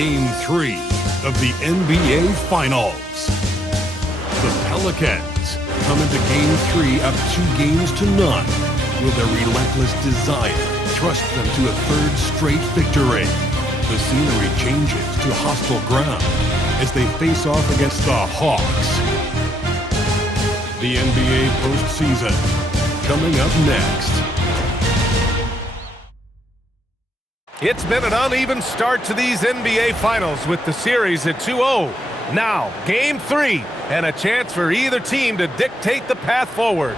Game 3 of the NBA Finals. The Pelicans come into Game 3 up 2-0. Will their relentless desire thrust them to a third straight victory? The scenery changes to hostile ground as they face off against the Hawks. The NBA postseason coming up next. It's been an uneven start to these NBA Finals with the series at 2-0. Now, Game 3, and a chance for either team to dictate the path forward.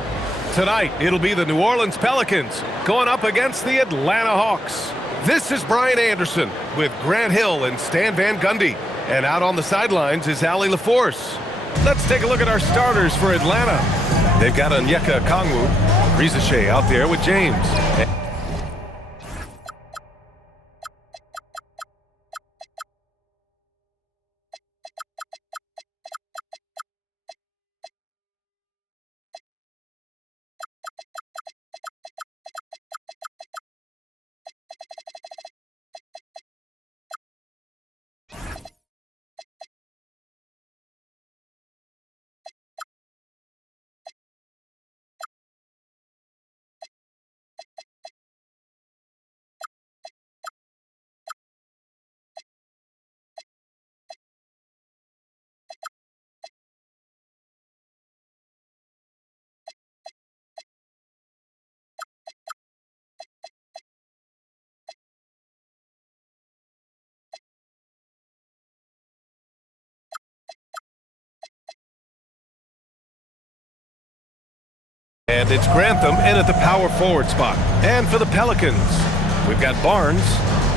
Tonight, it'll be the New Orleans Pelicans going up against the Atlanta Hawks. This is Brian Anderson with Grant Hill and Stan Van Gundy. And out on the sidelines is Allie LaForce. Let's take a look at our starters for Atlanta. They've got Onyeka Okongwu, Rizachet out there with James. And it's Grantham in at the power forward spot. And for the Pelicans, we've got Barnes,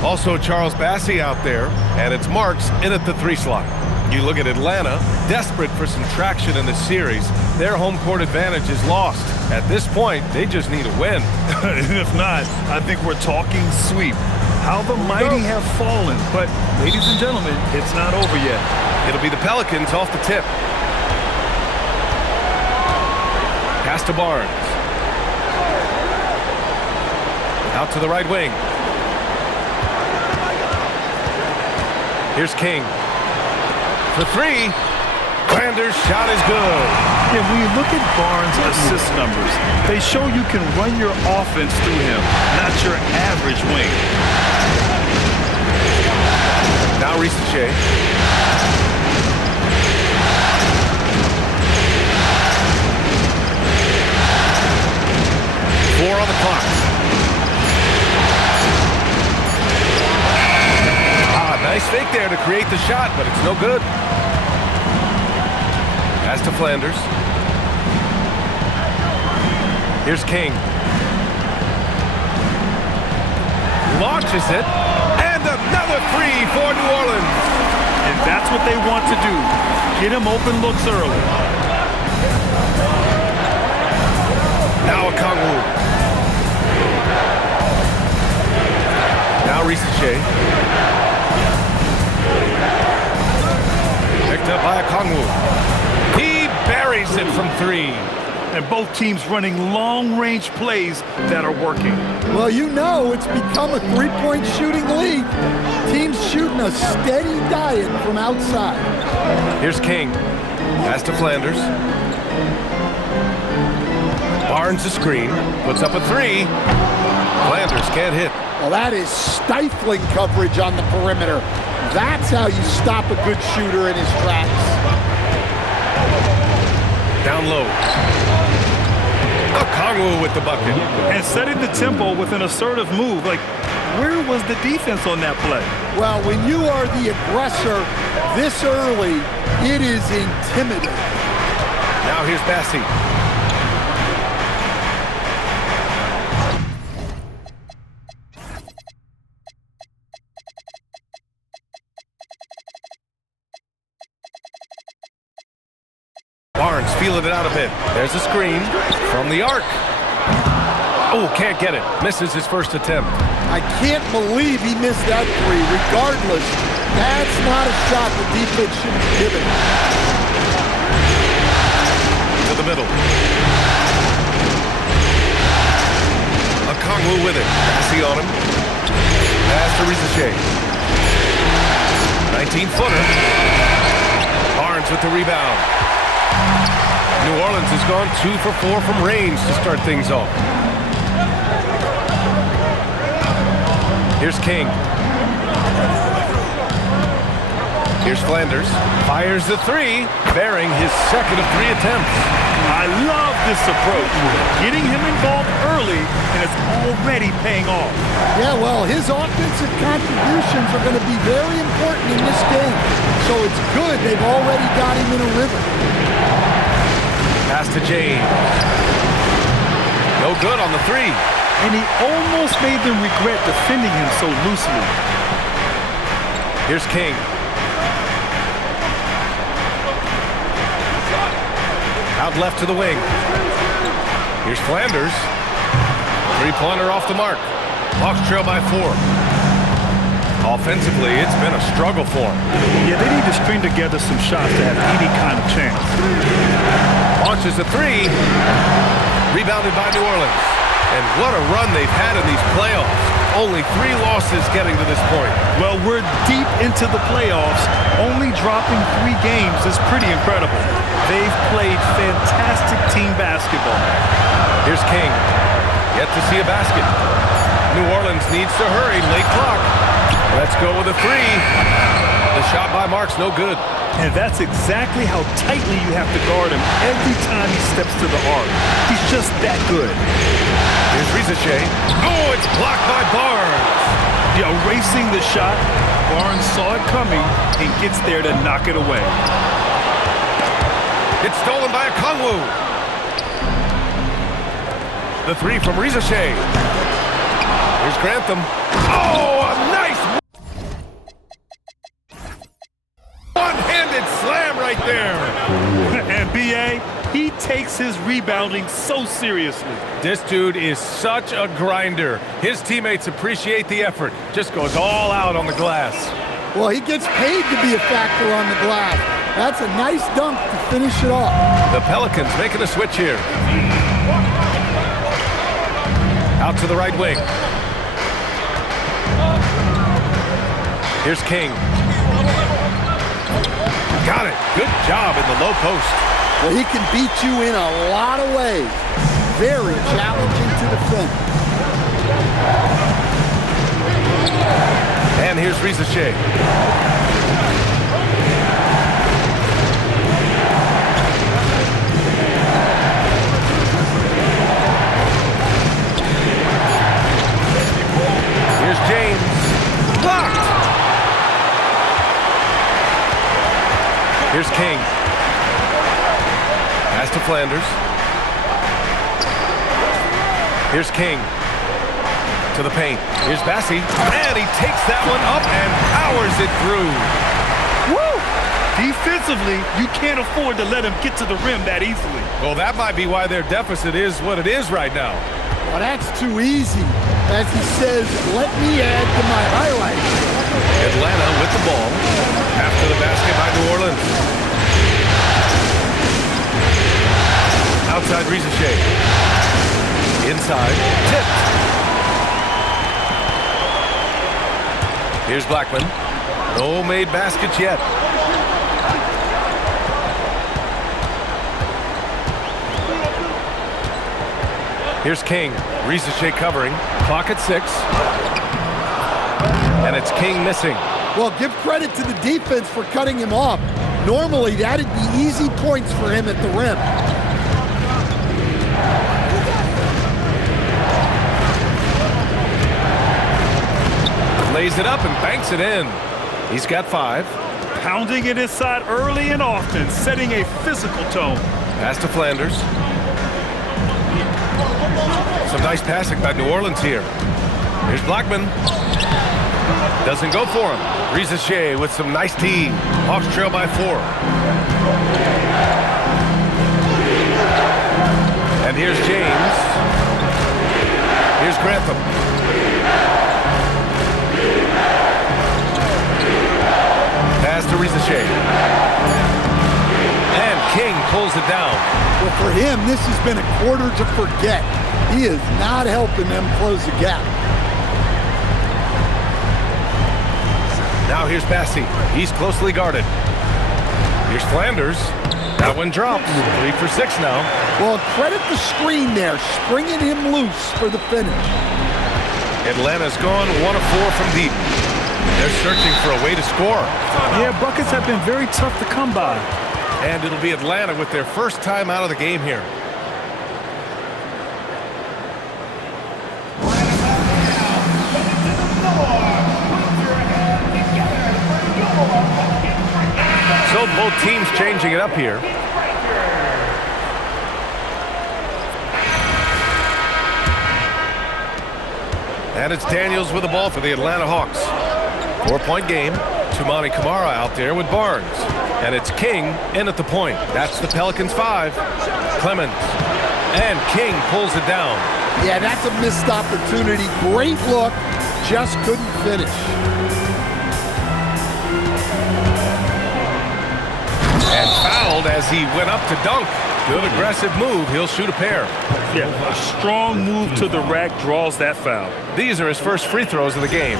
also Charles Bassey out there, and it's Marks in at the 3 slot. You look at Atlanta, desperate for some traction in the series. Their home court advantage is lost. At this point, they just need a win. If not, I think we're talking sweep. How the mighty have fallen. But, ladies and gentlemen, it's not over yet. It'll be the Pelicans off the tip. Pass to Barnes. Out to the right wing. Here's King. For 3. Flanders' shot is good. Yeah, when you look at Barnes' assist numbers, they show you can run your offense through him, not your average wing. Now Rizachet. 4 on the clock. Nice fake there to create the shot, but it's no good. Pass to Flanders. Here's King. Launches it, and another 3 for New Orleans. And that's what they want to do. Get him open looks early. Now Okongwu. Now Rizachet. Picked up by Okongwu. He buries it from 3. And both teams running long-range plays that are working. Well, you know it's become a three-point shooting league. Teams shooting a steady diet from outside. Here's King. Pass to Flanders. Barnes a screen. Puts up a 3. Flanders can't hit. Well, that is stifling coverage on the perimeter. That's how you stop a good shooter in his tracks. Down low. Okongwu with the bucket. And setting the tempo with an assertive move. Like, where was the defense on that play? Well, when you are the aggressor this early, it is intimidating. Now here's Bassey. Barnes feeling it out a bit. There's a screen from the arc. Oh, can't get it. Misses his first attempt. I can't believe he missed that 3. Regardless, that's not a shot the defense should be given. To the middle. Okongwu with it. Bassey on him. Pass to Rizachet. 19-footer. Barnes with the rebound. New Orleans has gone 2 for 4 from range to start things off. Here's King. Here's Flanders. Fires the three, bearing his second of 3 attempts. I love this approach. Getting him involved early, and it's already paying off. Yeah, well, his offensive contributions are going to be very important in this game. So it's good they've already got him in a rhythm. Pass to James. No good on the 3. And he almost made them regret defending him so loosely. Here's King. Out left to the wing. Here's Flanders. 3-pointer off the mark. Hawks trail by 4. Offensively, it's been a struggle for them. Yeah, they need to string together some shots to have any kind of chance. Launches a 3. Rebounded by New Orleans. And what a run they've had in these playoffs. Only 3 losses getting to this point. Well, we're deep into the playoffs. Only dropping 3 games is pretty incredible. They've played fantastic team basketball. Here's King. Yet to see a basket. New Orleans needs to hurry. Late clock. Let's go with a 3. The shot by Mark's no good. And that's exactly how tightly you have to guard him every time he steps to the arc. He's just that good. Here's Rizachet. Oh, it's blocked by Barnes. Yeah, erasing the shot. Barnes saw it coming and gets there to knock it away. It's stolen by Okongwu. The 3 from Rizachet. Here's Grantham. Oh, a nice one-handed slam right there. And B.A., he takes his rebounding so seriously. This dude is such a grinder. His teammates appreciate the effort. Just goes all out on the glass. Well, he gets paid to be a factor on the glass. That's a nice dunk to finish it off. The Pelicans making a switch here. Out to the right wing. Here's King. Got it. Good job in the low post. Well, he can beat you in a lot of ways. Very challenging to defend. And here's Rizachet. Here's James. Blocked. Here's King. Pass to Flanders. Here's King. To the paint. Here's Bassi. And he takes that one up and powers it through. Woo! Defensively, you can't afford to let him get to the rim that easily. Well, that might be why their deficit is what it is right now. Well, that's too easy. As he says, let me add to my highlights. Atlanta with the ball. After the basket by New Orleans. Outside Rizachet. Inside. Tipped. Here's Blackman. No made baskets yet. Here's King. Rizachet covering. Clock at 6. And it's King missing. Well, give credit to the defense for cutting him off. Normally, that'd be easy points for him at the rim. Lays it up and banks it in. He's got 5. Pounding it inside early and often, setting a physical tone. Pass to Flanders. Some nice passing by New Orleans here. Here's Blackman. Doesn't go for him. Rizachet with some nice D. Hawks trail by 4. And here's James. Here's Grantham. Pass to Rizachet. And King pulls it down. Well, for him, this has been a quarter to forget. He is not helping them close the gap. Now here's Bassi. He's closely guarded. Here's Flanders. That one drops. 3 for 6 now. Well, credit the screen there, springing him loose for the finish. Atlanta's gone 1 of 4 from deep. They're searching for a way to score. Yeah, buckets have been very tough to come by. And it'll be Atlanta with their first time out of the game here. So both teams changing it up here. And it's Daniels with the ball for the Atlanta Hawks. 4-point game. Toumani Camara out there with Barnes. And it's King in at the point. That's the Pelicans 5. Clemens. And King pulls it down. Yeah, that's a missed opportunity. Great look. Just couldn't finish. And fouled as he went up to dunk. Good aggressive move. He'll shoot a pair. Yeah, a strong move to the rack draws that foul. These are his first free throws of the game.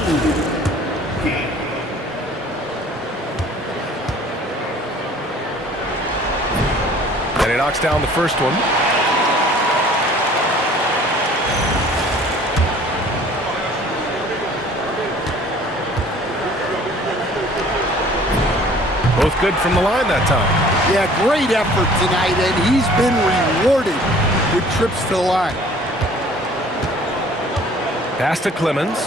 And he knocks down the first one. Both good from the line that time. Yeah, great effort tonight, and he's been rewarded with trips to the line. Pass to Clemens.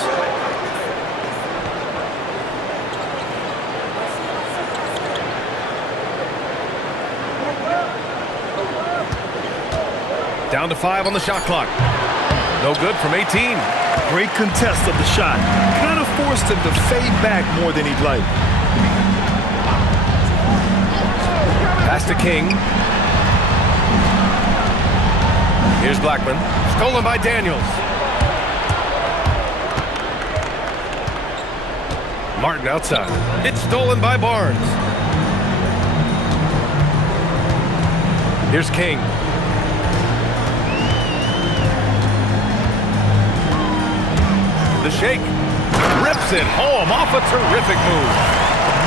Down to 5 on the shot clock. No good from 18. Great contest of the shot. Kind of forced him to fade back more than he'd like. Pass to King. Here's Blackman. Stolen by Daniels. Martin outside. It's stolen by Barnes. Here's King. The shake. Rips it home off a terrific move.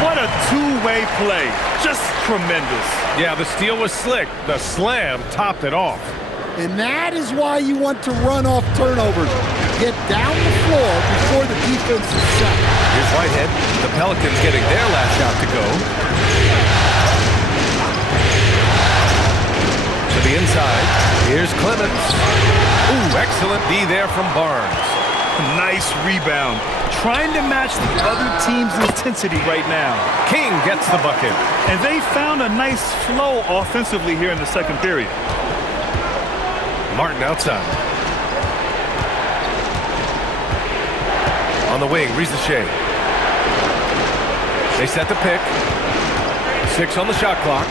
What a two-way play. Just tremendous. Yeah, the steal was slick. The slam topped it off. And that is why you want to run off turnovers. Get down the floor before the defense is set. Here's Whitehead. The Pelicans getting their last shot to go. To the inside. Here's Clemens. Ooh, excellent D there from Barnes. Nice rebound. Trying to match the other team's intensity right now. King gets the bucket. And they found a nice flow offensively here in the second period. Martin outside. On the wing, Rizachet. They set the pick. 6 on the shot clock.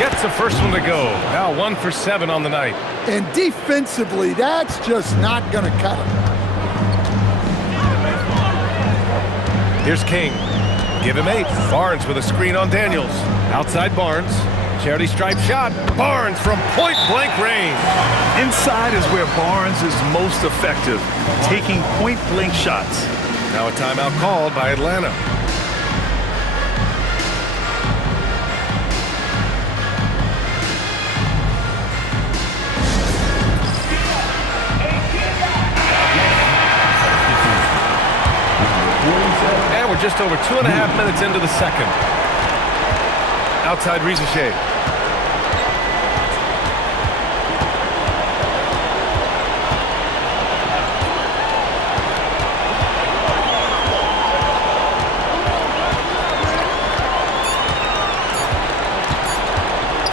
Gets the first one to go. Now 1 for 7 on the night. And defensively, that's just not going to cut him. Here's King. Give him 8. Barnes with a screen on Daniels. Outside Barnes. Charity stripe shot. Barnes from point-blank range. Inside is where Barnes is most effective, taking point-blank shots. Now a timeout called by Atlanta. And we're just over 2.5 minutes into the second. Outside Rizachet.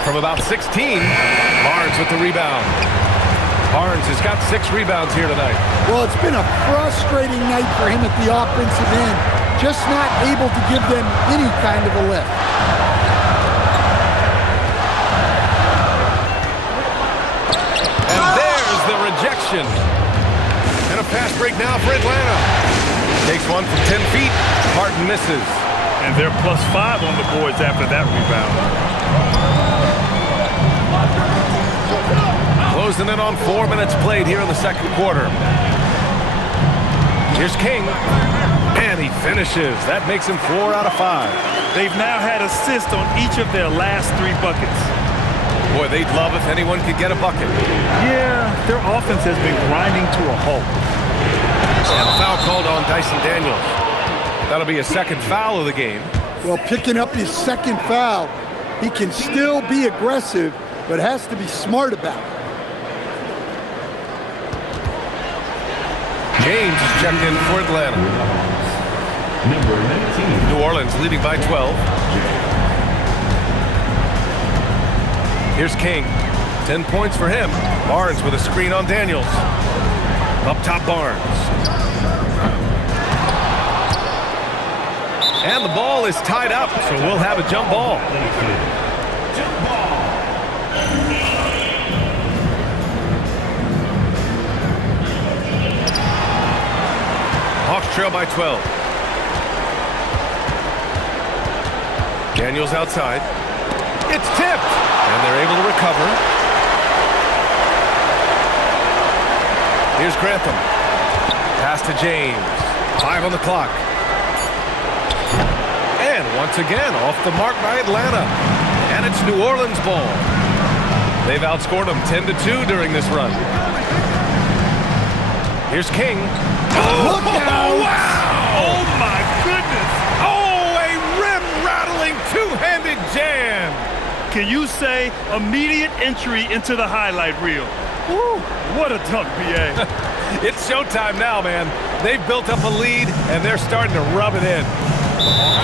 From about 16, Barnes with the rebound. Barnes has got 6 rebounds here tonight. Well, it's been a frustrating night for him at the offensive end. Just not able to give them any kind of a lift. And there's the rejection. And a fast break now for Atlanta. Takes one from 10 feet. Martin misses. And they're +5 on the boards after that rebound. Closing in on 4 minutes played here in the second quarter. Here's King. And he finishes. That makes him 4 out of 5. They've now had assists on each of their last 3 buckets. Boy, they'd love if anyone could get a bucket. Yeah, their offense has been grinding to a halt. And a foul called on Dyson Daniels. That'll be his second foul of the game. Well, picking up his second foul, he can still be aggressive, but has to be smart about it. James is checked in for Atlanta. Number 19. New Orleans leading by 12. Here's King. 10 points for him. Barnes with a screen on Daniels. Up top, Barnes. And the ball is tied up, so we'll have a jump ball. Hawks trail by 12. Daniels outside. It's tipped, and they're able to recover. Here's Grantham. Pass to James. 5 on the clock. And once again, off the mark by Atlanta. And it's New Orleans ball. They've outscored them 10-2 during this run. Here's King. Look out! Wow! Oh, my goodness! Oh, a rim-rattling two-handed jam! Can you say immediate entry into the highlight reel? Woo, what a dunk, B.A. It's showtime now, man. They've built up a lead, and they're starting to rub it in.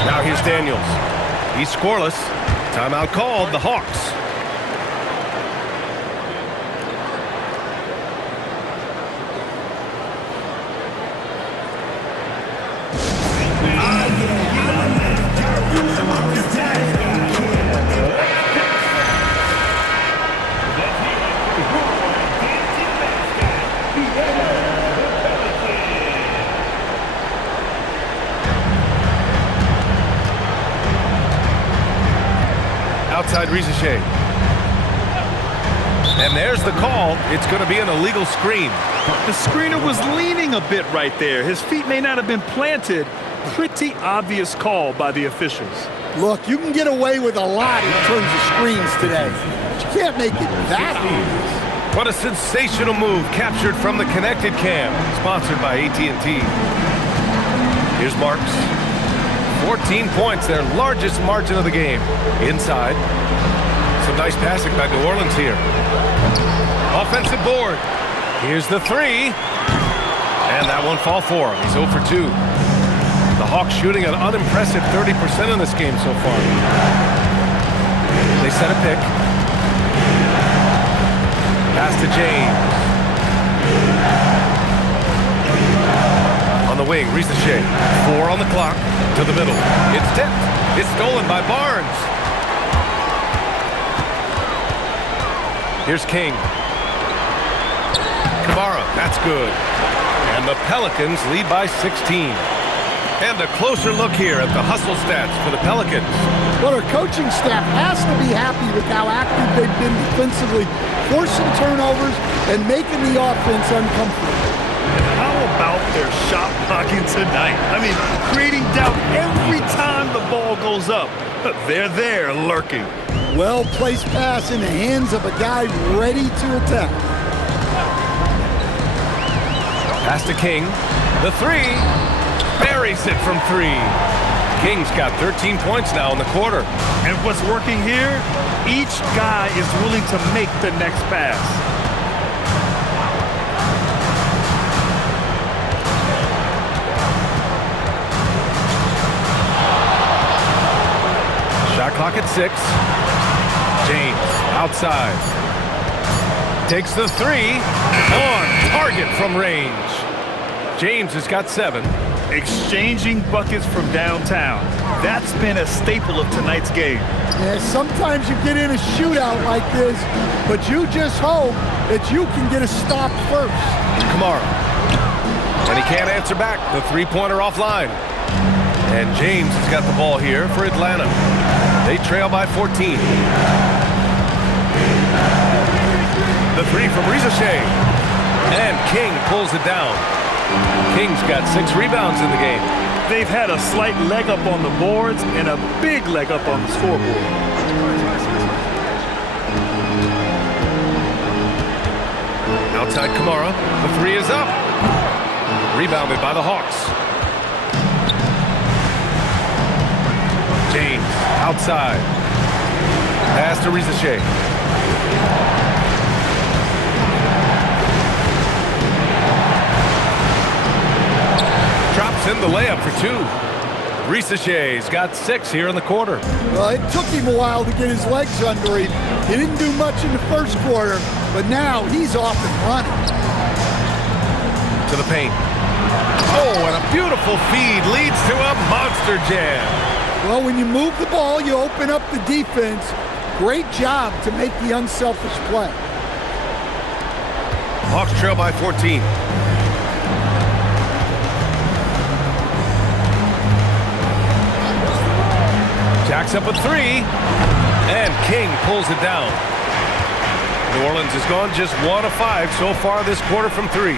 Now here's Daniels. He's scoreless. Timeout called, the Hawks. Outside Rizachet. And there's the call. It's going to be an illegal screen. The screener was leaning a bit right there. His feet may not have been planted. Pretty obvious call by the officials. Look, you can get away with a lot in terms of screens today. But you can't make it that obvious. What a sensational move captured from the connected cam. Sponsored by AT&T. Here's Marks. 14 points, their largest margin of the game. Inside. Some nice passing by New Orleans here. Offensive board. Here's the 3. And that won't fall for him. He's 0 for 2. The Hawks shooting an unimpressive 30% in this game so far. They set a pick. Pass to James. On the wing, Rizachet. 4 on the clock. To the middle. It's tipped. It's stolen by Barnes. Here's King. Kamara. That's good. And the Pelicans lead by 16. And a closer look here at the hustle stats for the Pelicans. Well, our coaching staff has to be happy with how active they've been defensively, forcing turnovers and making the offense uncomfortable. How about their shot blocking tonight? I mean, creating doubt every time the ball goes up. They're there lurking. Well-placed pass in the hands of a guy ready to attack. Pass to King. The 3. Buries it from 3. King's got 13 points now in the quarter. And what's working here? Each guy is willing to make the next pass. Shot clock at 6. James outside. Takes the 3. On target from range. James has got 7. Exchanging buckets from downtown. That's been a staple of tonight's game. Yeah, sometimes you get in a shootout like this, but you just hope that you can get a stop first. Kamara. And he can't answer back. The three-pointer offline. And James has got the ball here for Atlanta. They trail by 14. The 3 from Rizachet. And King pulls it down. Kings got 6 rebounds in the game. They've had a slight leg up on the boards and a big leg up on the scoreboard. Outside Kamara. The 3 is up. Rebounded by the Hawks. James outside. Pass to Rizachet. Drops in the layup for 2. Rizachet's got 6 here in the quarter. Well, it took him a while to get his legs under him. He didn't do much in the first quarter, but now he's off and running. To the paint. Oh, and a beautiful feed leads to a monster jam. Well, when you move the ball, you open up the defense. Great job to make the unselfish play. Hawks trail by 14. Jacks up a 3, and King pulls it down. New Orleans has gone just 1 of 5 so far this quarter from 3.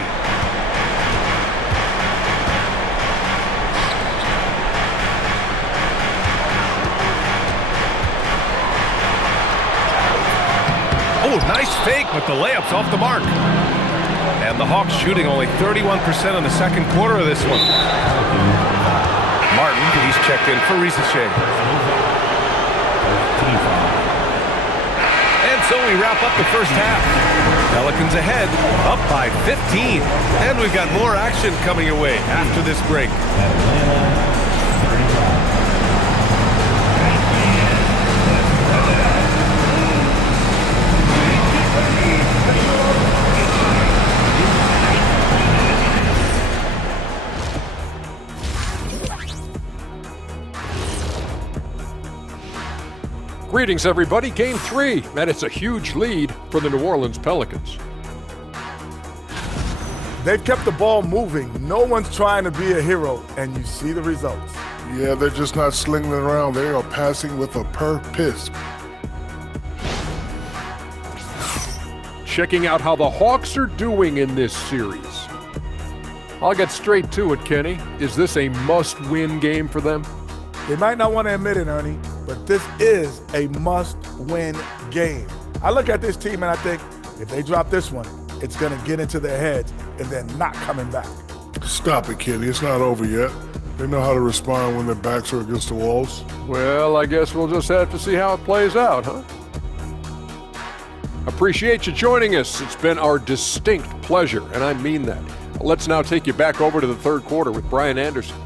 Oh, nice fake, but the layup's off the mark. And the Hawks shooting only 31% in the second quarter of this one. Martin, he's checked in for Rizachet. And so we wrap up the first half. Pelicans ahead, up by 15. And we've got more action coming your way after this break. Greetings, everybody. Game 3, and it's a huge lead for the New Orleans Pelicans. They've kept the ball moving. No one's trying to be a hero, and you see the results. Yeah, they're just not slinging it around. They are passing with a purpose. Checking out how the Hawks are doing in this series. I'll get straight to it, Kenny. Is this a must-win game for them? They might not want to admit it, Ernie, but this is a must-win game. I look at this team and I think if they drop this one, it's going to get into their heads and then not coming back. Stop it, Kenny. It's not over yet. They know how to respond when their backs are against the walls. Well, I guess we'll just have to see how it plays out, huh? Appreciate you joining us. It's been our distinct pleasure, and I mean that. Let's now take you back over to the third quarter with Brian Anderson.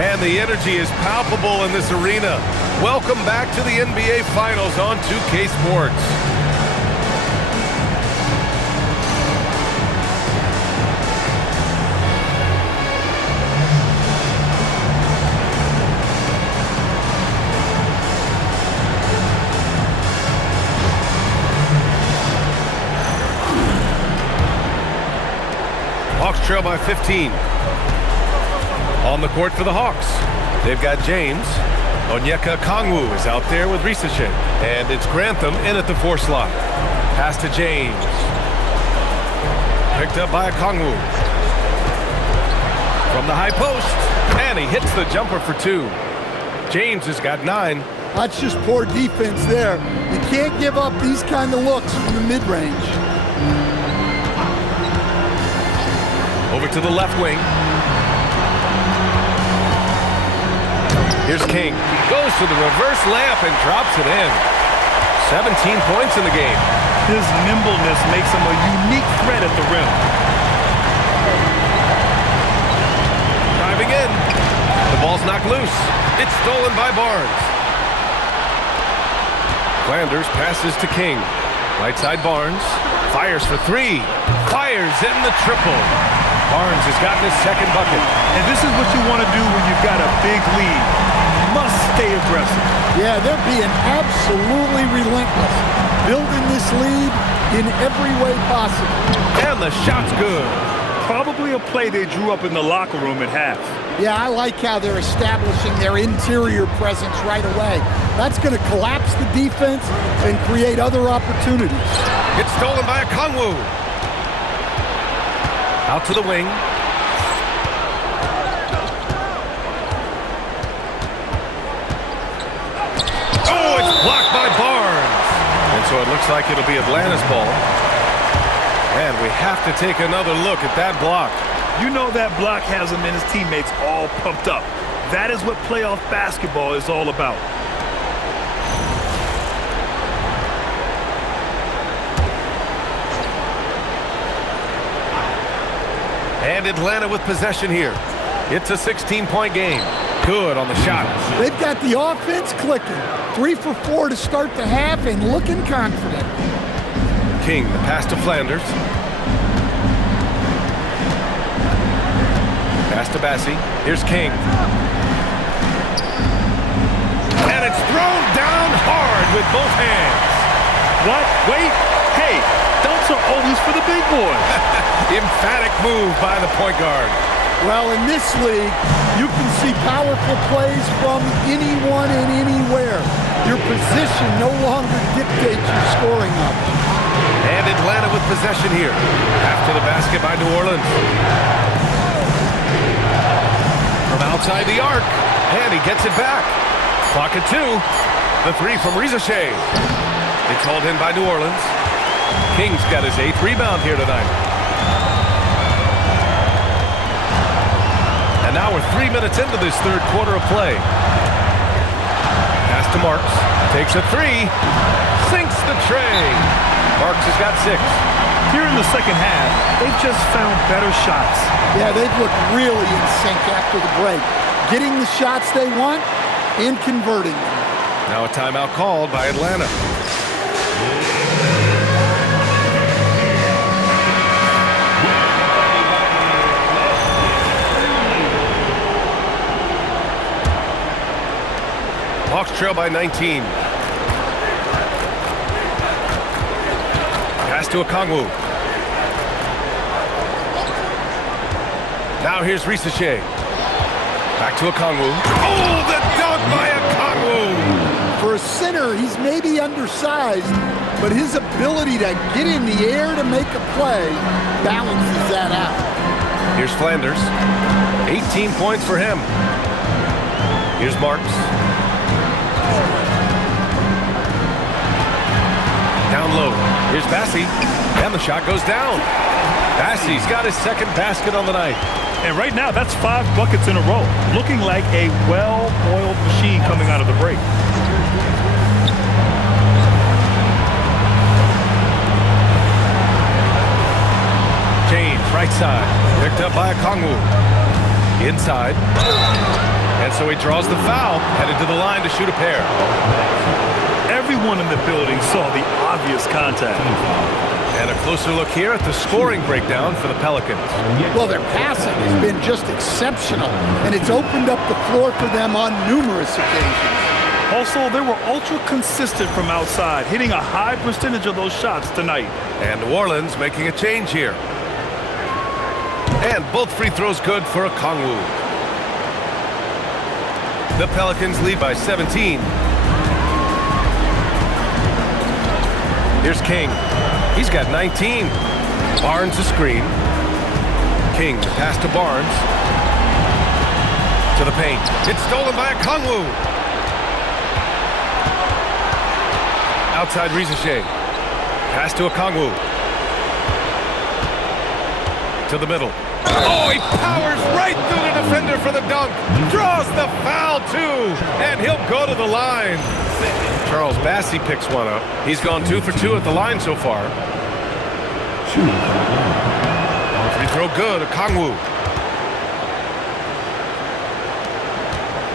And the energy is palpable in this arena. Welcome back to the NBA Finals on 2K Sports. Hawks trail by 15. On the court for the Hawks, they've got James. Onyeka Okongwu is out there with Rizachet. And it's Grantham in at the 4 slot. Pass to James. Picked up by Okongwu. From the high post. And he hits the jumper for 2. James has got 9. That's just poor defense there. You can't give up these kind of looks from the mid-range. Over to the left wing. Here's King. Goes to the reverse layup and drops it in. 17 points in the game. His nimbleness makes him a unique threat at the rim. Driving in. The ball's knocked loose. It's stolen by Barnes. Flanders passes to King. Right side Barnes. Fires for 3. Fires in the triple. Barnes has gotten his second bucket. And this is what you want to do when you've got a big lead. You must stay aggressive. Yeah, they're being absolutely relentless. Building this lead in every way possible. And the shot's good. Probably a play they drew up in the locker room at half. Yeah, I like how they're establishing their interior presence right away. That's going to collapse the defense and create other opportunities. It's stolen by Okongwu. Out to the wing. Oh, it's blocked by Barnes. And so it looks like it'll be Atlanta's ball. And we have to take another look at that block. You know that block has him and his teammates all pumped up. That is what playoff basketball is all about. And Atlanta with possession here. It's a 16-point game. Good on the shot. They've got the offense clicking. 3 for 4 to start the half and looking confident. King, the pass to Flanders. Pass to Bassi. Here's King. And it's thrown down hard with both hands. What? Wait. Hey, dunks are always for the big boys. Emphatic move by the point guard. Well, in this league, you can see powerful plays from anyone and anywhere. Your position no longer dictates your scoring option. And Atlanta with possession here. After the basket by New Orleans. From outside the arc. And he gets it back. Clock at 2. The 3 from Rizashay. It's hauled in by New Orleans. King's got his 8th rebound here tonight. And now we're 3 minutes into this third quarter of play. Pass to Marks. Takes a 3. Sinks the tray. Marks has got 6. Here in the second half, they've just found better shots. Yeah, they've looked really in sync after the break. Getting the shots they want and converting them. Now a timeout called by Atlanta. Hawks trail by 19. Pass to Okongwu. Now here's Rizashay. Back to Okongwu. Oh, the dunk by Okongwu! For a center, he's maybe undersized, but his ability to get in the air to make a play balances that out. Here's Flanders. 18 points for him. Here's Marks. Down low. Here's Bassi. And the shot goes down. Bassi's got his second basket on the night. And right now, that's 5 buckets in a row. Looking like a well-oiled machine coming out of the break. James, right side. Picked up by Okongwu. Inside. And so he draws the foul. Headed to the line to shoot a pair. Everyone in the building saw the obvious contact. And a closer look here at the scoring breakdown for the Pelicans. Well, their passing has been just exceptional, and it's opened up the floor for them on numerous occasions. Also, they were ultra consistent from outside, hitting a high percentage of those shots tonight. And New Orleans making a change here. And both free throws good for Okongwu. The Pelicans lead by 17. Here's King. He's got 19. Barnes a screen. King, the pass to Barnes. To the paint. It's stolen by Okongwu. Outside Rizashay. Pass to Okongwu. To the middle. Oh, he powers right through the defender for the dunk. Draws the foul, too. And he'll go to the line. Charles Bassi picks one up. He's gone 2 for 2 at the line so far. Free throw good, Okongwu.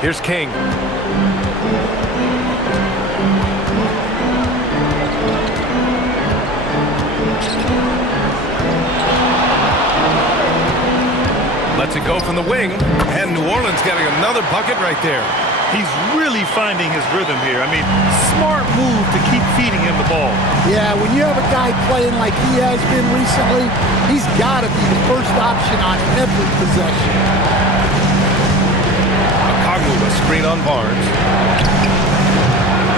Here's King. Lets it go from the wing, and New Orleans getting another bucket right there. He's really finding his rhythm here. I mean, smart move to keep feeding him the ball. Yeah, when you have a guy playing like he has been recently, he's got to be the first option on every possession. Okongwu, a screen on Barnes.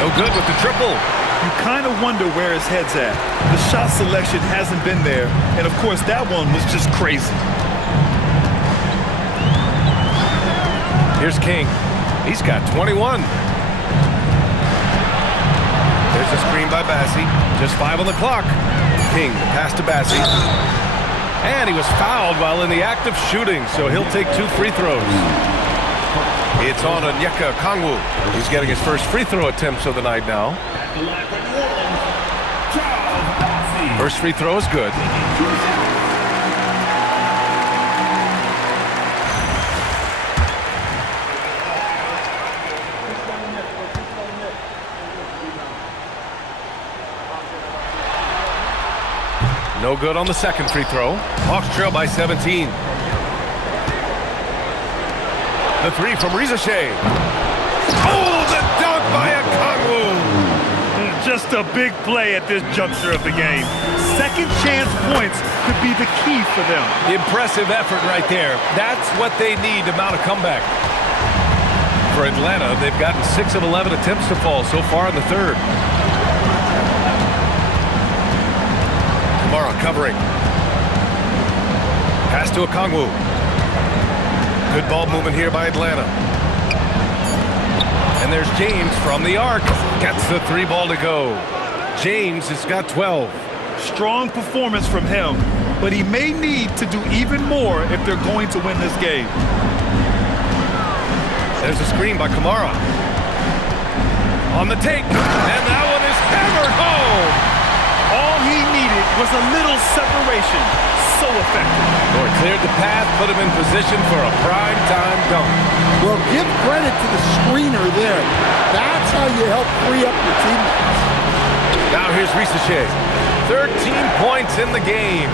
No good with the triple. You kind of wonder where his head's at. The shot selection hasn't been there, and of course that one was just crazy. Here's King. He's got 21. There's a screen by Bassi. Just 5 on the clock. King, the pass to Bassi. And he was fouled while in the act of shooting, so he'll take 2 free throws. It's on Onyeka Okongwu. He's getting his first free throw attempts of the night now. First free throw is good. No good on the second free throw. Hawks trail by 17. The three from Rizache. Oh, the dunk by Okongwu. Just a big play at this juncture of the game. Second chance points could be the key for them. Impressive effort right there. That's what they need to mount a comeback. For Atlanta, they've gotten 6 of 11 attempts to fall so far in the third. Kamara covering. Pass to Okongwu. Good ball movement here by Atlanta. And there's James from the arc. Gets the 3 ball to go. James has got 12. Strong performance from him, but he may need to do even more if they're going to win this game. There's a screen by Kamara. On the take. And that one is hammered home. All he needed was a little separation. So effective. Or cleared the path, put him in position for a prime-time dunk. Well, give credit to the screener there. That's how you help free up your teammates. Now here's Rizache. 13 points in the game.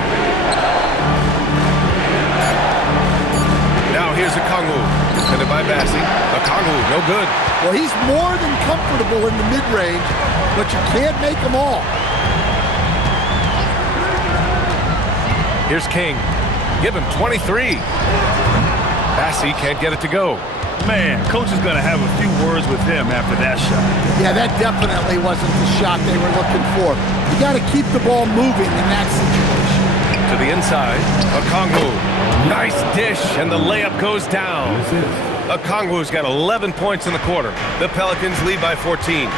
Now here's Okongwu. Defended by Bassi. Okongwu, no good. Well, he's more than comfortable in the mid-range, but you can't make them all. Here's King. Give him 23. Bassi can't get it to go. Man, coach is going to have a few words with him after that shot. Yeah, that definitely wasn't the shot they were looking for. You got to keep the ball moving in that situation. To the inside. Okongwu. Nice dish, and the layup goes down. Okongwu's got 11 points in the quarter. The Pelicans lead by 14.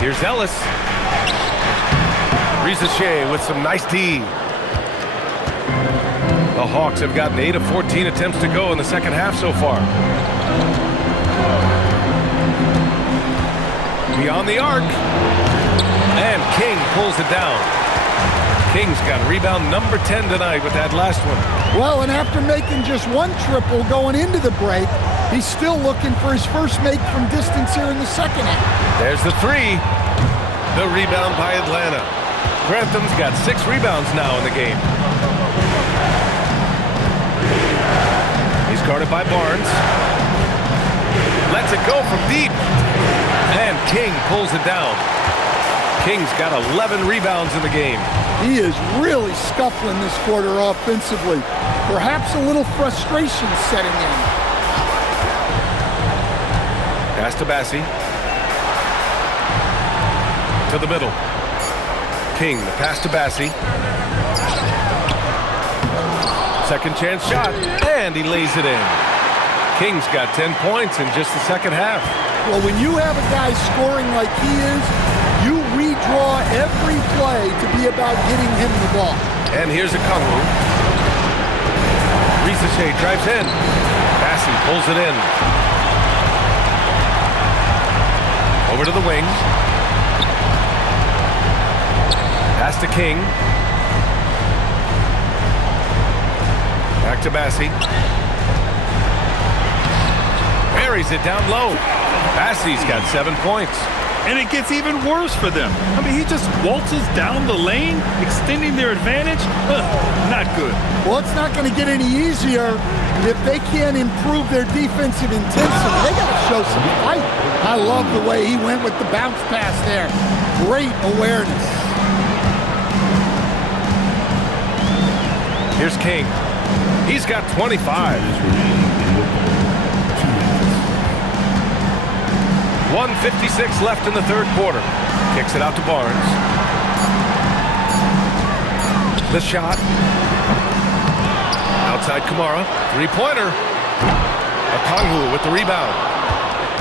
Here's Ellis. Rizache with some nice D. The Hawks have gotten 8 of 14 attempts to go in the second half so far. Beyond the arc. And King pulls it down. King's got rebound number 10 tonight with that last one. Well, and after making just 1 triple going into the break, he's still looking for his first make from distance here in the second half. There's the 3. The rebound by Atlanta. Grantham's got 6 rebounds now in the game. He's guarded by Barnes. Lets it go from deep. And King pulls it down. King's got 11 rebounds in the game. He is really scuffling this quarter offensively. Perhaps a little frustration setting in. Pass to Bassi. To the middle. King, the pass to Bassi. Second chance shot, and he lays it in. King's got 10 points in just the second half. Well, when you have a guy scoring like he is, you redraw every play to be about getting him the ball. And here's Okongwu. Rizache drives in. Bassi pulls it in. Over to the wing. Pass to King. Back to Bassi. Buries it down low. Bassi's got 7 points. And it gets even worse for them. I mean, he just waltzes down the lane, extending their advantage. Not good. Well, it's not going to get any easier if they can't improve their defensive intensity. They got to show some fight. I love the way he went with the bounce pass there. Great awareness. Here's King. He's got 25. 1:56 left in the third quarter. Kicks it out to Barnes. The shot. Outside Kamara. Three-pointer. Okongwu with the rebound.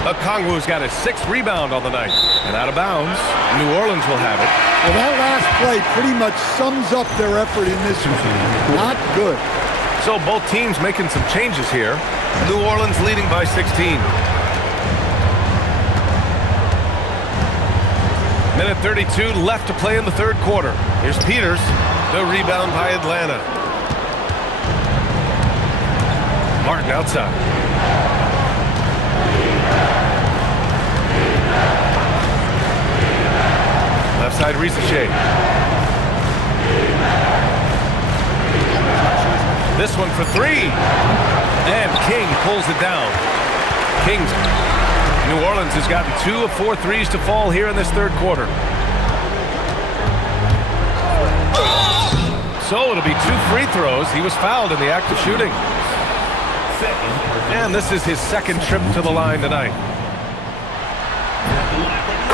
Okongwu's got his 6th rebound on the night. And out of bounds. New Orleans will have it. Well, that last play pretty much sums up their effort in this one. Not good. So both teams making some changes here. New Orleans leading by 16. Minute 32 left to play in the third quarter. Here's Peters. The rebound by Atlanta. Martin outside. Left side, Ricochet. This one for 3. And King pulls it down. King's New Orleans has gotten 2 of 4 threes to fall here in this third quarter. So it'll be 2 free throws. He was fouled in the act of shooting. And this is his 2nd trip to the line tonight.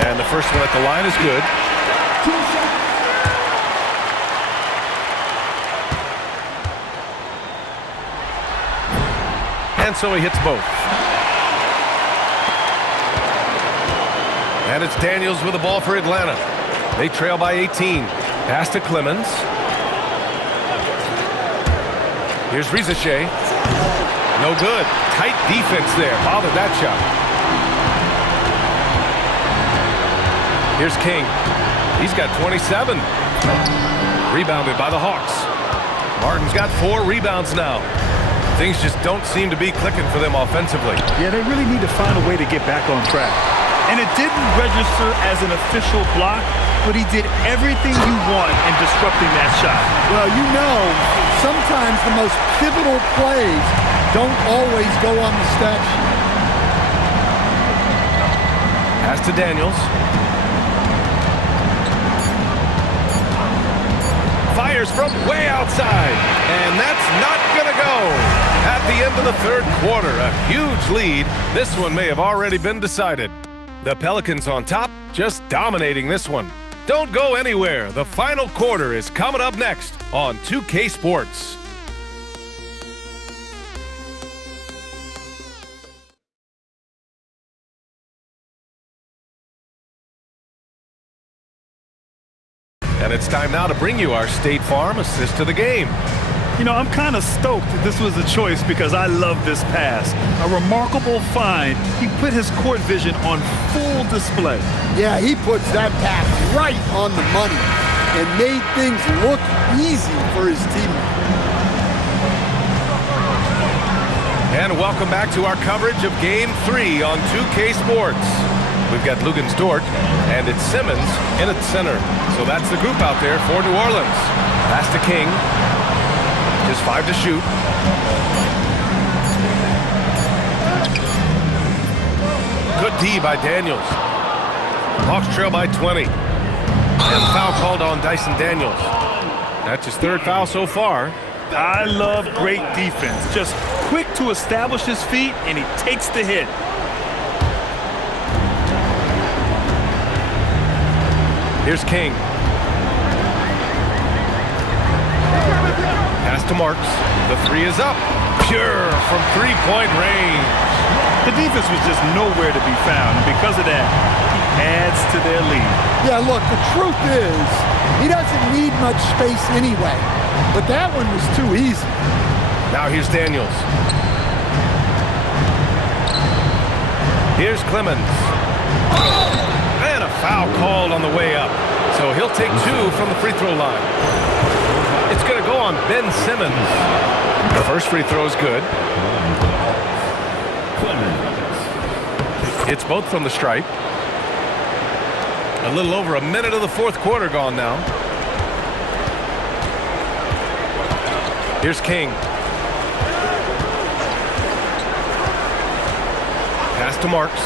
And the first one at the line is good. And so he hits both. And it's Daniels with the ball for Atlanta. They trail by 18. Pass to Clemens. Here's Ricochet. No good. Tight defense there. Bothered that shot. Here's King. He's got 27. Rebounded by the Hawks. Martin's got 4 rebounds now. Things just don't seem to be clicking for them offensively. Yeah, they really need to find a way to get back on track. And it didn't register as an official block, but he did everything you want in disrupting that shot. Well, you know, sometimes the most pivotal plays don't always go on the stat sheet. Pass to Daniels. Fires from way outside, and that's not gonna go. At the end of the third quarter, a huge lead. This one may have already been decided. The Pelicans on top, just dominating this one. Don't go anywhere. The final quarter is coming up next on 2K Sports. And it's time now to bring you our State Farm assist to the game. You know, I'm kind of stoked that this was a choice because I love this pass. A remarkable find. He put his court vision on full display. Yeah, he puts that pass right on the money and made things look easy for his teammate. And welcome back to our coverage of Game 3 on 2K Sports. We've got Lugens Dort, and it's Simmons in at center. So that's the group out there for New Orleans. Pass to King. Just 5 to shoot. Good D by Daniels. Hawks trail by 20. And foul called on Dyson Daniels. That's his 3rd foul so far. I love great defense. Just quick to establish his feet, and he takes the hit. Here's King. Pass to Marks. The 3 is up. Pure from 3-point range. The defense was just nowhere to be found, and because of that, he adds to their lead. Yeah, look, the truth is, he doesn't need much space anyway, but that one was too easy. Now here's Daniels. Here's Clemens. And a foul called on the way up. So he'll take 2 from the free throw line. It's going to go on Ben Simmons. The first free throw is good. It's both from the stripe. A little over a minute of the fourth quarter gone now. Here's King. Pass to Marks.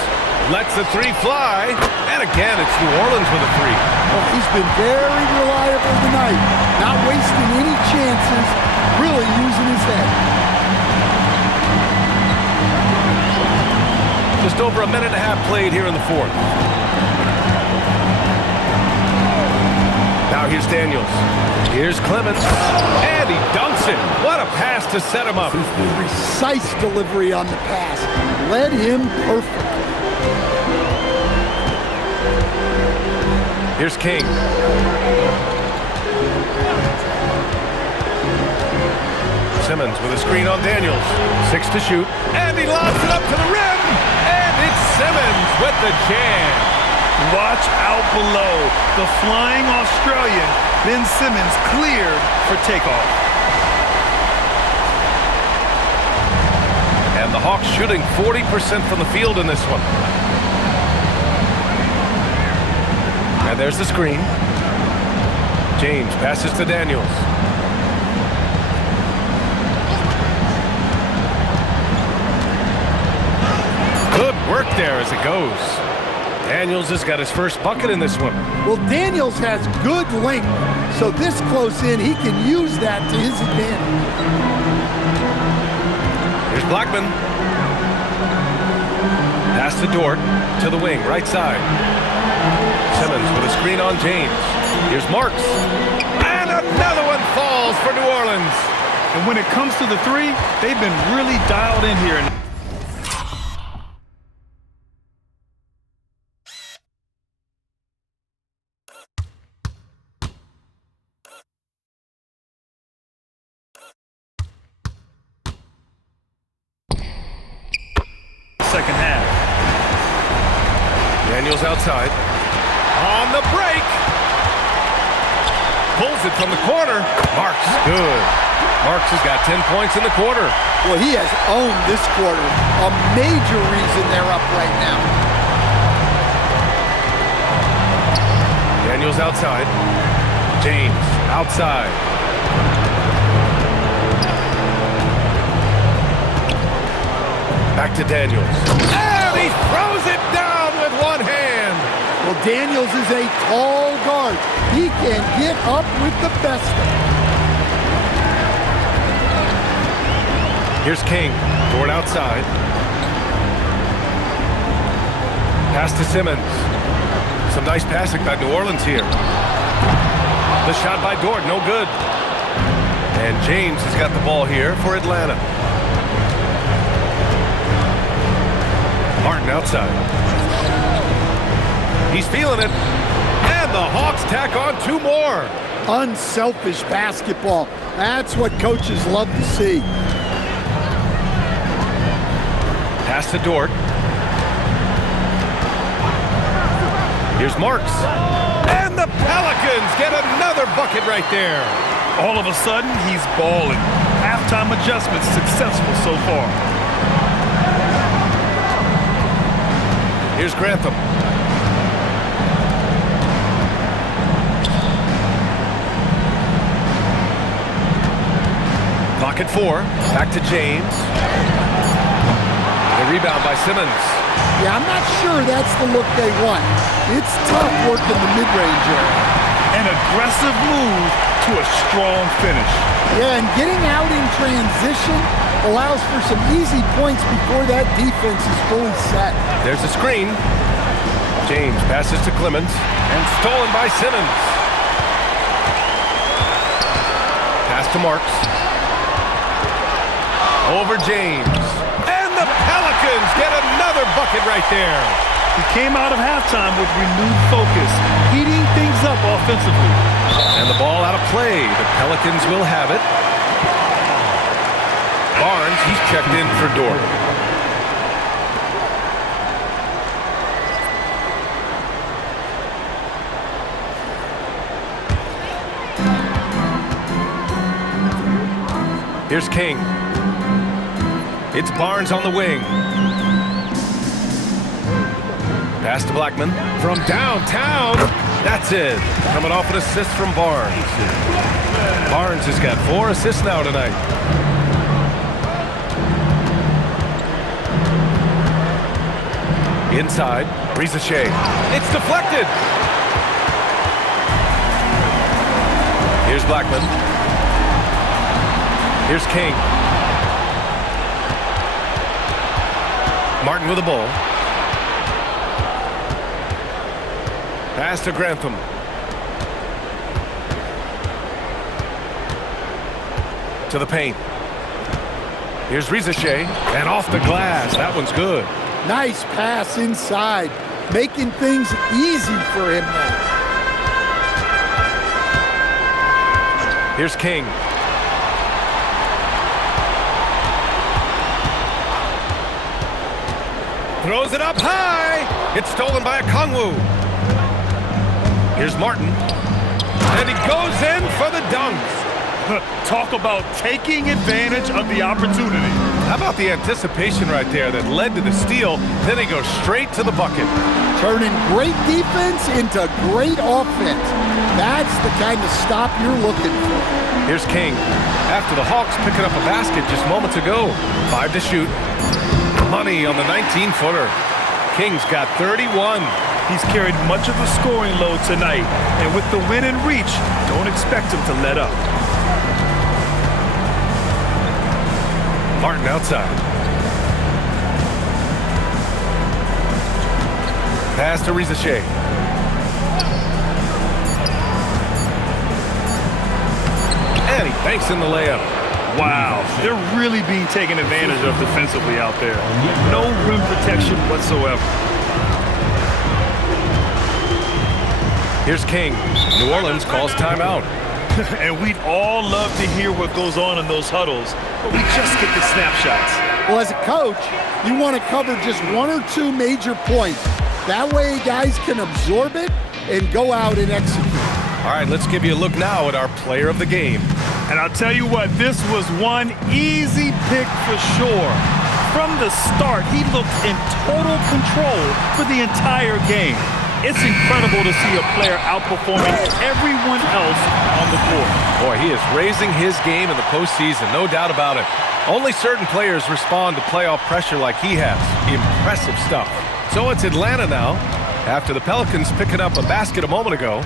Lets the three fly. And again, it's New Orleans with a three. Well, he's been very reliable tonight. Not wasting any chances. Really using his head. Just over a minute and a half played here in the fourth. Now here's Daniels. Here's Clemens. And he dunks it. What a pass to set him up. Precise delivery on the pass. Led him perfect. Here's King. Simmons with a screen on Daniels. 6 to shoot. And he lobs it up to the rim. And it's Simmons with the jam. Watch out below. The flying Australian, Ben Simmons, cleared for takeoff. And the Hawks shooting 40% from the field in this one. And there's the screen. James passes to Daniels. Good work there as it goes. Daniels has got his first bucket in this one. Well, Daniels has good length, so this close in, he can use that to his advantage. Here's Blackman. Pass to Dort, to the wing, right side. Simmons with a screen on James. Here's Marks. And another one falls for New Orleans. And when it comes to the three, they've been really dialed in here. Second half. Daniels outside. On the break. Pulls it from the corner. Marks, good. Marks has got 10 points in the quarter. Well, he has owned this quarter. A major reason they're up right now. Daniels outside. James outside. Back to Daniels. And he throws it down with one hand. Well, Daniels is a tall guard. He can get up with the best of them. Here's King. Dort outside. Pass to Simmons. Some nice passing by New Orleans here. The shot by Dort, no good. And James has got the ball here for Atlanta. Martin outside. He's feeling it. And the Hawks tack on 2 more. Unselfish basketball. That's what coaches love to see. Pass to Dort. Here's Marks. And the Pelicans get another bucket right there. All of a sudden, he's balling. Halftime adjustments successful so far. Here's Grantham. Clock at 4. Back to James. The rebound by Simmons. Yeah, I'm not sure that's the look they want. It's tough work in the mid-range area. An aggressive move to a strong finish. Yeah, and getting out in transition allows for some easy points before that defense is fully set. There's a screen. James passes to Clemens and stolen by Simmons. Pass to Marks. Over James. And the Pelicans get another bucket right there. He came out of halftime with renewed focus, heating things up offensively. And the ball out of play. The Pelicans will have it. Barnes, he's checked in for Dort. Here's King. It's Barnes on the wing. Pass to Blackman from downtown. That's it. Coming off an assist from Barnes. Barnes has got 4 assists now tonight. Inside, Rizachet. It's deflected. Here's Blackman. Here's King. Martin with the ball. Pass to Grantham. To the paint. Here's Rizachet. And off the glass. That one's good. Nice pass inside, making things easy for him now. Here's King. Throws it up high. It's stolen by Okongwu. Here's Martin. And he goes in for the dunk. Talk about taking advantage of the opportunity. How about the anticipation right there that led to the steal? Then he goes straight to the bucket. Turning great defense into great offense. That's the kind of stop you're looking for. Here's King. After the Hawks picking up a basket just moments ago. 5 to shoot. Money on the 19-footer. King's got 31. He's carried much of the scoring load tonight. And with the win in reach, don't expect him to let up. Martin outside. Pass to Rizachet. And he banks in the layup. Wow, they're really being taken advantage of defensively out there. No rim protection whatsoever. Here's King. New Orleans calls timeout. And we'd all love to hear what goes on in those huddles, but we just get the snapshots. Well, as a coach, you want to cover just 1 or 2 major points. That way guys can absorb it and go out and execute. All right, let's give you a look now at our player of the game. And I'll tell you what, this was one easy pick for sure. From the start, he looked in total control for the entire game. It's incredible to see a player outperforming everyone else on the court. Boy, he is raising his game in the postseason, no doubt about it. Only certain players respond to playoff pressure like he has. Impressive stuff. So it's Atlanta now, after the Pelicans picking up a basket a moment ago.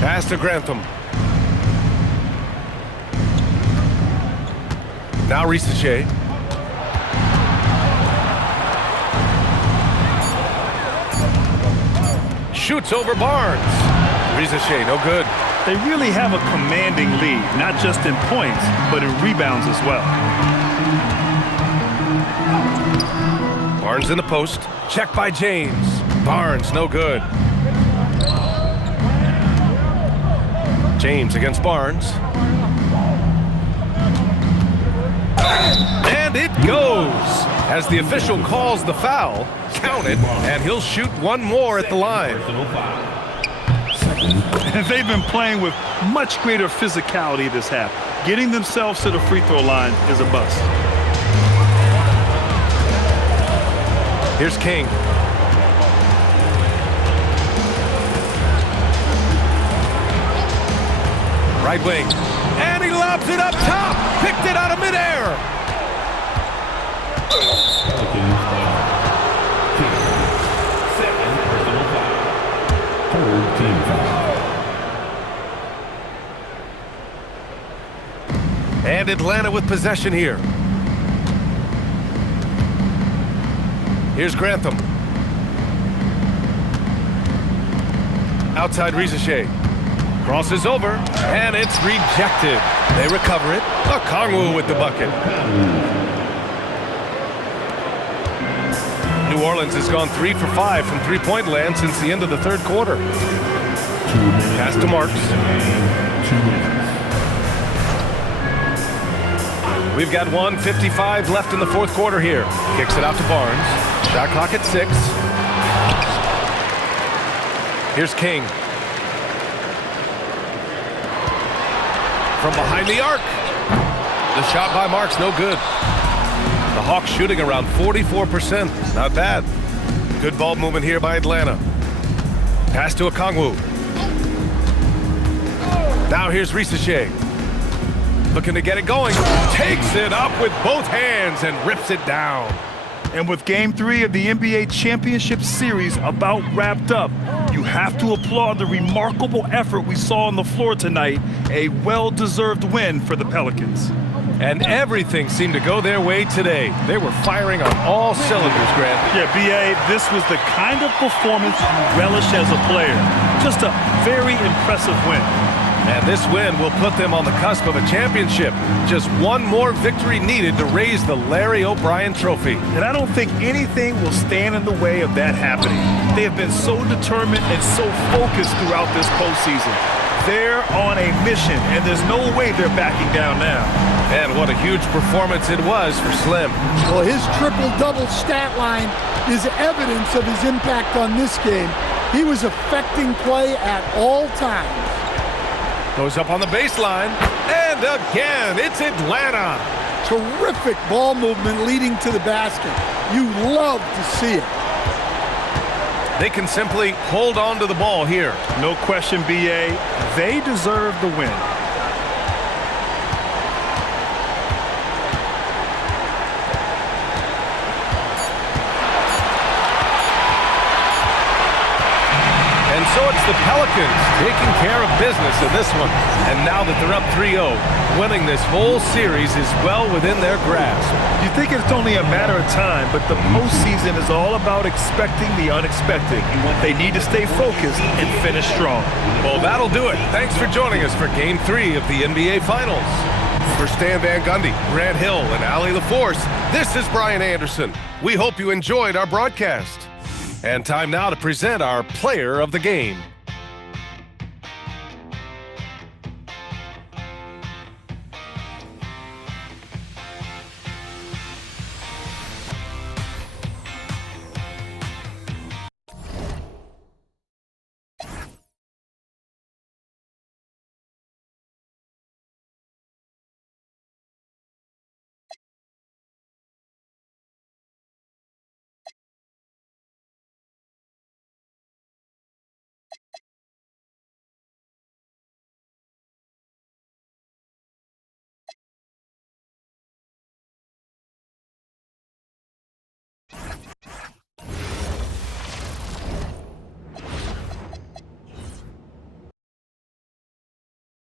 Pass to Grantham. Now Rizachet. Shoots over Barnes. Rizachet, no good. They really have a commanding lead, not just in points, but in rebounds as well. Barnes in the post. Check by James. Barnes, no good. James against Barnes. And it goes. As the official calls the foul, count it, and he'll shoot one more at the line. They've been playing with much greater physicality this half. Getting themselves to the free throw line is a bust. Here's King. Right wing. And he lobs it up top. Picked it out of midair. Pelicans foul. Second personal foul. Third team foul. And Atlanta with possession here. Here's Grantham. Outside Rizachet. Crosses over, and it's rejected. They recover it. Okongwu with the bucket. New Orleans has gone 3 for 5 from three-point land since the end of the third quarter. Pass to Marks. 2 minutes. We've got 1:55 left in the fourth quarter here. Kicks it out to Barnes. Shot clock at 6. Here's King. From behind the arc. The shot by Marks, no good. The Hawks shooting around 44%. Not bad. Good ball movement here by Atlanta. Pass to Okongwu. Now here's Risache. Looking to get it going. Takes it up with both hands and rips it down. And with Game 3 of the NBA Championship Series about wrapped up, you have to applaud the remarkable effort we saw on the floor tonight. A well-deserved win for the Pelicans. And everything seemed to go their way today. They were firing on all cylinders, Grant. Yeah, B.A., this was the kind of performance you relish as a player. Just a very impressive win. And this win will put them on the cusp of a championship. Just one more victory needed to raise the Larry O'Brien Trophy. And I don't think anything will stand in the way of that happening. They have been so determined and so focused throughout this postseason. They're on a mission, and there's no way they're backing down now. And what a huge performance it was for Slim. Well, his triple-double stat line is evidence of his impact on this game. He was affecting play at all times. Goes up on the baseline, and again, it's Atlanta. Terrific ball movement leading to the basket. You love to see it. They can simply hold on to the ball here. No question, B.A., they deserve the win. And so it's the Pelicans taking care of business in this one. And now that they're up 3-0, winning this whole series is well within their grasp. You think it's only a matter of time, but the postseason is all about expecting the unexpected. They need to stay focused and finish strong. Well, that'll do it. Thanks for joining us for Game 3 of the NBA Finals. For Stan Van Gundy, Grant Hill, and Allie LaForce, this is Brian Anderson. We hope you enjoyed our broadcast. And time now to present our player of the game.